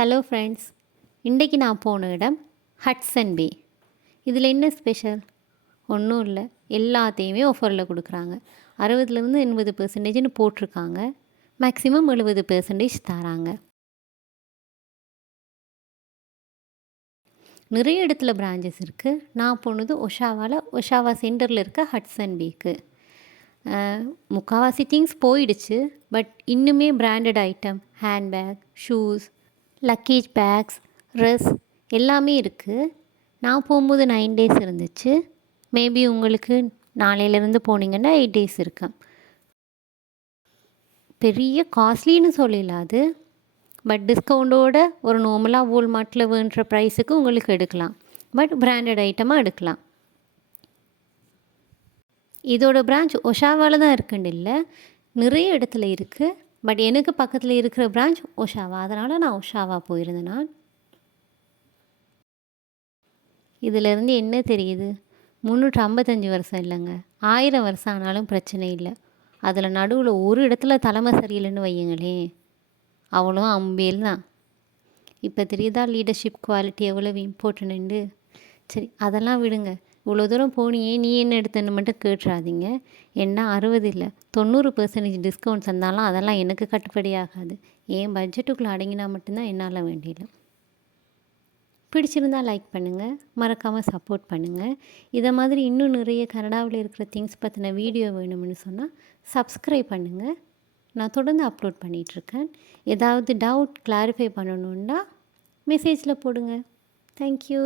Hello friends, இன்றைக்கி நான் போன இடம் ஹட்சன் பே. இதில் என்ன ஸ்பெஷல்? ஒன்றும் இல்லை, எல்லாத்தையுமே ஆஃபரில் கொடுக்குறாங்க. 60லேருந்து 80% போட்டிருக்காங்க. மேக்ஸிமம் 70% தராங்க. நிறைய இடத்துல பிரான்ச்சஸ் இருக்குது. நான் போனது ஒஷாவா சென்டரில் இருக்க ஹட்சன் பேக்கு. முக்கால்வாசி திங்ஸ் போயிடுச்சு. பட் இன்னுமே branded item, handbag, shoes, luggage bags, dress எல்லாமே இருக்குது. நான் போகும்போது 9 days இருந்துச்சு. மேபி உங்களுக்கு நாளையிலேருந்து போனீங்கன்னா 8 days இருக்கேன். பெரிய காஸ்ட்லின்னு சொல்லலாது. பட் டிஸ்கவுண்டோட ஒரு நார்மலாக வால்மார்ட்டில் வேணுன்ற ப்ரைஸுக்கு உங்களுக்கு எடுக்கலாம். பட் பிராண்டட் ஐட்டமாக எடுக்கலாம். இதோட பிரான்ச் ஒஷாவாவில் தான் இருக்குன்னு இல்லை, நிறைய இடத்துல இருக்குது. பட் எனக்கு பக்கத்தில் இருக்கிற பிரான்ச் ஒஷாவா, அதனால் நான் ஒஷாவா போயிருந்தேன். நான் இதிலேருந்து என்ன தெரியுது? 355 வருஷம் இல்லைங்க, 1000 வருஷம் ஆனாலும் பிரச்சனை இல்லை. அதில் நடுவில் ஒரு இடத்துல தலைமை சரியில்லைன்னு வையுங்களேன், அவ்வளோ அம்பேல் தான். இப்போ தெரியுதா லீடர்ஷிப் குவாலிட்டி எவ்வளோ இம்பார்ட்டன்ட்டு? சரி, அதெல்லாம் விடுங்க. இவ்வளோ தூரம் போனியே, நீ என்ன எடுத்தன்னு மட்டும் கேட்டுறாதீங்க. என்ன 60 இல்லை 90% டிஸ்கவுண்ட்ஸ் இருந்தாலும் அதெல்லாம் எனக்கு கட்டுப்படி ஆகாது. என் பட்ஜெட்டுக்குள்ளே அடங்கினா மட்டும்தான் என்னால் வேண்டியது. பிடிச்சிருந்தால் லைக் பண்ணுங்கள், மறக்காமல் சப்போர்ட் பண்ணுங்கள். இதை மாதிரி இன்னும் நிறைய கனடாவில் இருக்கிற திங்ஸ் பற்றின வீடியோ வேணும்னு சொன்னால் சப்ஸ்கிரைப் பண்ணுங்கள். நான் தொடர்ந்து அப்லோட் பண்ணிகிட்ருக்கேன். ஏதாவது டவுட் கிளாரிஃபை பண்ணணுன்னா மெசேஜில் போடுங்க. தேங்க்யூ.